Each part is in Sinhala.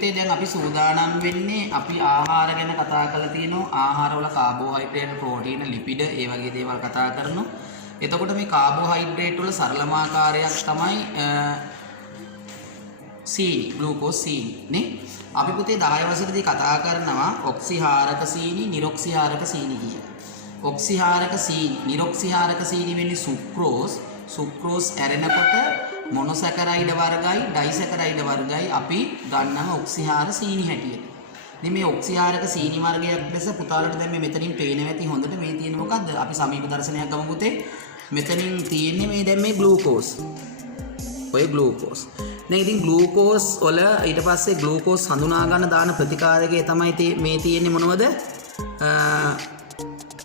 පුතේ දැන් අපි සූදානම් වෙන්නේ අපි ආහාර ගැන කතා කරලා තියෙනවා. ආහාරවල කාබෝහයිඩ්‍රේට්, ප්‍රෝටීන, ලිපිඩ ඒ වගේ දේවල් කතා කරනවා. එතකොට මේ කාබෝහයිඩ්‍රේට් වල සරලම ආකාරයක් තමයි සීනි, ග්ලූකෝස් සීනි නේ. අපි පුතේ 10 වසරේදී කතා කරනවා ඔක්සිහාරක සීනි, නිරොක්සිහාරක සීනි කියලා. ඔක්සිහාරක සීනි, නිරොක්සිහාරක සීනි වෙන්නේ සුක්‍රෝස්. සුක්‍රෝස් ඇරෙනකොට මොනොසැකරයිඩ් වර්ගයි, ඩයිසැකරයිඩ් වර්ගයි අපි ගන්නවා ඔක්සිහාර සීනි හැටියට. ඉතින් මේ ඔක්සිහාරක සීනි වර්ගයක් ලෙස පුතාලට දැන් මේ මෙතනින් පේනවා ඇති හොඳට මේ තියෙන මොකද්ද? අපි සමීප දර්ශනයක් ගමු පුතේ. මෙතනින් තියෙන්නේ මේ දැන් මේ ග්ලූකෝස්. ඔය ග්ලූකෝස්. දැන් ඉතින් ග්ලූකෝස් වල ඊට පස්සේ ග්ලූකෝස් හඳුනා ගන්න දාන ප්‍රතිකාරකයේ තමයි මේ තියෙන්නේ මොනවද?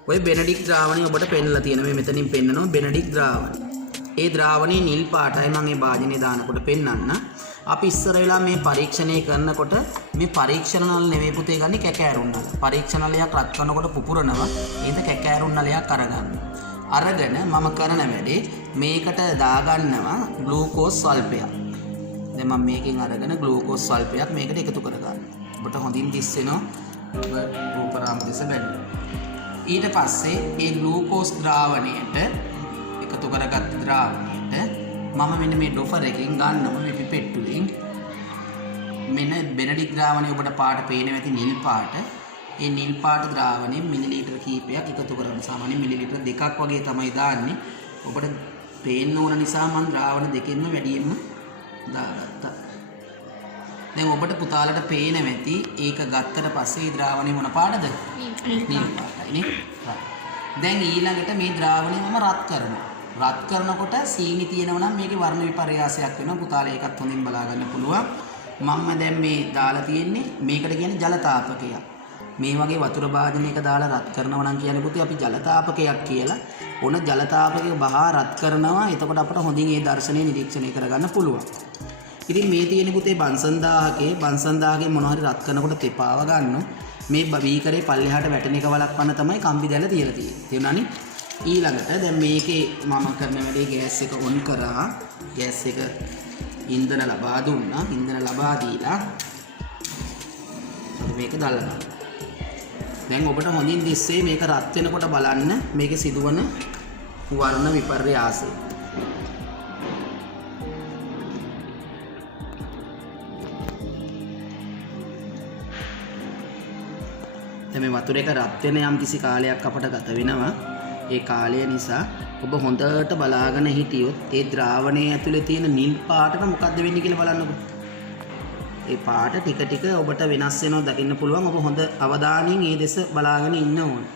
ඔය බෙනඩික් ද්‍රාවණය ඔබට පෙන්නලා තියෙන මේ මෙතනින් පෙන්නනවා බෙනඩික් ද්‍රාවණය. ඒ ද්‍රාවණයේ නිල් පාටයි මම මේ භාජනයේ දානකොට පෙන්නන්න. අපි ඉස්සර වෙලා මේ පරීක්ෂණය කරනකොට මේ පරීක්ෂණ නල නෙමෙයි පුතේ ගන්නේ කැකෑරුම් නල. පරීක්ෂණ නලයක් රත් කරනකොට පුපුරනවා. ඒද කැකෑරුම් නලයක් අරගන්න. අරගෙන මම කරන වැඩේ මේකට දාගන්නවා ග්ලූකෝස් ස්වල්පයක්. දැන් මම මේකෙන් අරගෙන ග්ලූකෝස් ස්වල්පයක් මේකට එකතු කරගන්නවා. ඔබට හොඳින් දිස් වෙනවා. ඔබ රූපරාම දෙස බලන්න. ඊට පස්සේ ඒ ග්ලූකෝස් ද්‍රාවණයට එකතු කරගත් ද්‍රාවණයට මම මෙන්න මේ ඩොෆර් එකෙන් ගන්නවා මේ පිපෙට්ටුවෙන් මෙන්න බෙනඩික් ද්‍රාවණය ඔබට පාට පේනවා ඇති නිල් පාට. ඒ නිල් පාට ද්‍රාවණය මිලිලීටර කීපයක් එකතු කරගන්න. සාමාන්‍යයෙන් මිලිලීටර 2ක් වගේ තමයි දාන්නේ. ඔබට පේන්න ඕන නිසා මම ද්‍රාවණ දෙකෙන්ම වැඩියෙන්ම දාගත්තා. දැන් ඔබට පුතාලට පේනවා ඇති ඒක ගත්තට පස්සේ ද්‍රාවණය මොන පාටද? නිල් පාටයි නේ. දැන් ඊළඟට මේ ද්‍රාවණය මම රත් කරනවා. රත් කරනකොට සීනි තියෙනවා නම් මේකේ වර්ණ විපර්යාසයක් වෙනවා. පුතාලා ඒකත් හොඳින් බලා ගන්න පුළුවන්. මම දැන් මේ දාලා තියෙන්නේ මේකට කියන්නේ ජල තාපකයක්. මේ වගේ වතුර භාජනයක දාලා රත් කරනවා නම් කියන්නේ පුතේ අපි ජල තාපකයක් කියලා. ඕන ජල තාපකයක බහා රත් කරනවා. එතකොට අපට හොඳින් ඒ දර්ශනය නිරීක්ෂණය කරගන්න පුළුවන්. ඉතින් මේ තියෙන පුතේ බන්සන් දාහකේ මොනවා හරි රත් කරනකොට තෙපාව ගන්න. මේ බීකරේ පල්ලෙහාට වැටෙන එක වළක්වන්න තමයි කම්බි දැල්ල තියලා තියෙන්නේ. තේරුණානේ? ඊළඟට දැන් මේකේ මම කරන වැඩේ ගෑස් එක ඔන් කරා. ගෑස් එක ඉන්ධන ලබා දුන්නා. ඉන්ධන ලබා දීලා මේක දාලා. දැන් ඔබට හොඳින් දිස්සේ මේක රත් වෙනකොට බලන්න මේකේ සිදුවන වර්ණ විපර්යාසය. මේ වතුර එක රත් වෙන යම් කිසි කාලයක් අපට ගත වෙනවා. ඒ කාලය නිසා ඔබ හොඳට බලාගෙන හිටියොත් ඒ ද්‍රාවණයේ ඇතුලේ තියෙන නිල් පාටට මොකද්ද වෙන්නේ කියලා බලන්නකෝ. ඒ පාට ටික ටික ඔබට වෙනස් වෙනව දකින්න පුළුවන්. ඔබ හොඳ අවධානයෙන් මේ දෙස බලාගෙන ඉන්න ඕනේ.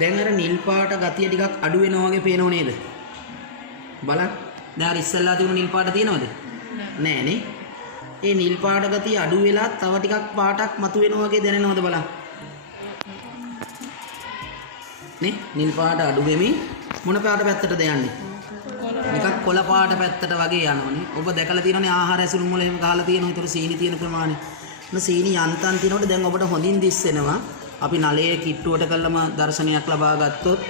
දැන් අර නිල් පාට ගතිය ටිකක් අඩු වෙනවා වගේ පේනව නේද? බලන්න. දැන් අර ඉස්සෙල්ලා තිබුණු නිල් පාට තියෙනවද? නෑ නේ. ඒ නිල් පාට ගතිය අඩු වෙලා තව ටිකක් පාටක් මතුවෙනවා වගේ දැනෙනවද බලන්න. නේ නිල් පාට අඩු වෙමින් මොන පාට පැත්තටද යන්නේ? නිකක් කොළ පාට පැත්තට වගේ යනවනේ. ඔබ දැකලා තියෙනවනේ ආහාර ඇසුරුම් වල එහෙම ගහලා තියෙනවා. ඒතර සීනි තියෙන ප්‍රමාණය. සීනි යන්තම් තියෙනකොට දැන් ඔබට හොඳින් දිස් වෙනවා. අපි නලයේ කිට්ටුවට කළම දර්ශනයක් ලබා ගත්තොත්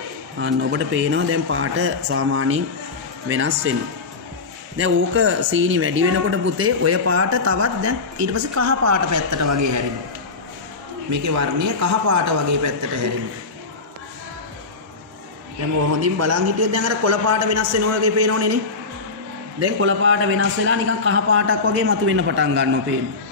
ඔබට පේනවා දැන් පාට සාමාන්‍යයෙන් වෙනස් වෙනවා. දැන් ඕක සීනි වැඩි වෙනකොට පුතේ ඔය පාට තවත් දැන් ඊට පස්සේ කහ පාට පැත්තට වගේ හැරෙනවා. මේකේ වර්ණය කහ පාට වගේ පැත්තට හැරෙනවා. දැන් හොඳින් බලන් හිටියොත් දැන් අර කොළ පාට වෙනස් වෙනවා වගේ පේනවනේ නේ. දැන් කොළ පාට වෙනස් වෙලා නිකන් කහ පාටක් වගේ මතුවෙන්න පටන් ගන්නවා පේනවා.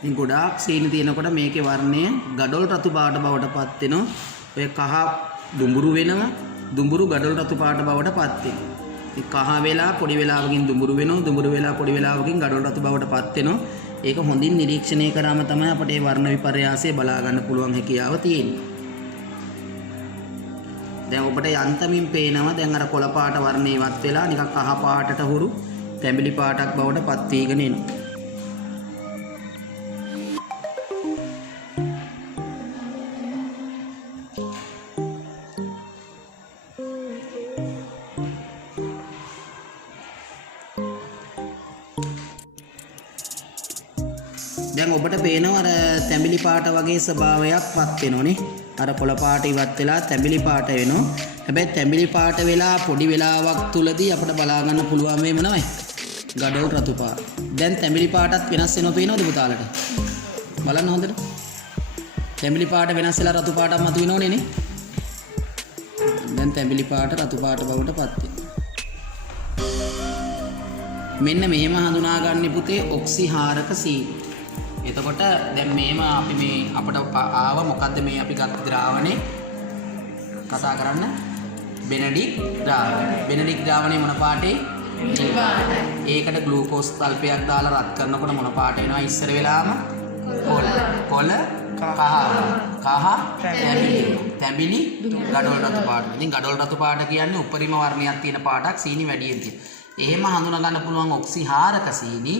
ඉතින් ගොඩාක් සීනි තියෙනකොට මේකේ වර්ණය ගඩොල් රතු පාට බවට පත් වෙනවා. ඔය කහ දුඹුරු වෙනවා. දුඹුරු ගඩොල් රතු පාට බවට පත් වෙනවා. ඉතින් කහ වෙලා පොඩි වෙලාවකින් දුඹුරු වෙනවා. දුඹුරු වෙලා පොඩි වෙලාවකින් ගඩොල් රතු බවට පත් වෙනවා. ඒක හොඳින් නිරීක්ෂණය කරාම තමයි අපිට මේ වර්ණ විපර්යාසය බලා ගන්න පුළුවන් හැකියාව තියෙන්නේ. දැන් ඔබට යන්තමින් පේනවා දැන් අර කොළ පාට වර්ණේ ඉවත් වෙලා නිකන් කහ පාටට හුරු තැඹිලි පාටක් බවට පත් වීගෙන එනවා. දැන් ඔබට පේනවා අර තැඹිලි පාට වගේ ස්වභාවයක් පත් වෙනෝනේ. අර කොළ පාට ඉවත් වෙලා තැඹිලි පාට වෙනවා. හැබැයි තැඹිලි පාට වෙලා පොඩි වෙලාවක් තුලදී අපිට බලා ගන්න පුළුවන් මේ මොනවයි? ගඩොල් රතු පාට. දැන් තැඹිලි පාටත් වෙනස් වෙනව පේනවද පුතාලට? බලන්න හොඳට. තැඹිලි පාට වෙනස් වෙලා රතු පාටක් මතුවෙනෝනේ නේ. දැන් තැඹිලි පාට රතු පාට බවට පත් වෙනවා. මෙන්න මෙහෙම හඳුනාගන්නේ පුතේ ඔක්සිහාරක සීනි. එතකොට දැන් මේම අපි මේ අපිට ආව මොකද්ද මේ අපි ගත්ත ද්‍රාවණේ කතා කරන්න බෙනඩික් ද්‍රාවණය. බෙනඩික් ද්‍රාවණය මොන පාටේ? නිල් පාටයි. ඒකට ග්ලූකෝස් තල්පයක් දාලා රත් කරනකොට මොන පාට එනවා ඉස්සර වෙලාම? කොළ කහ තැඹිලි ගඩොල් රතු පාට. ඉතින් ගඩොල් රතු පාට කියන්නේ උපරිම වර්ණයක් තියෙන පාටක් සීනි වැඩියෙන් තියෙන. එහෙම හඳුනා ගන්න පුළුවන් ඔක්සිහාරක සීනි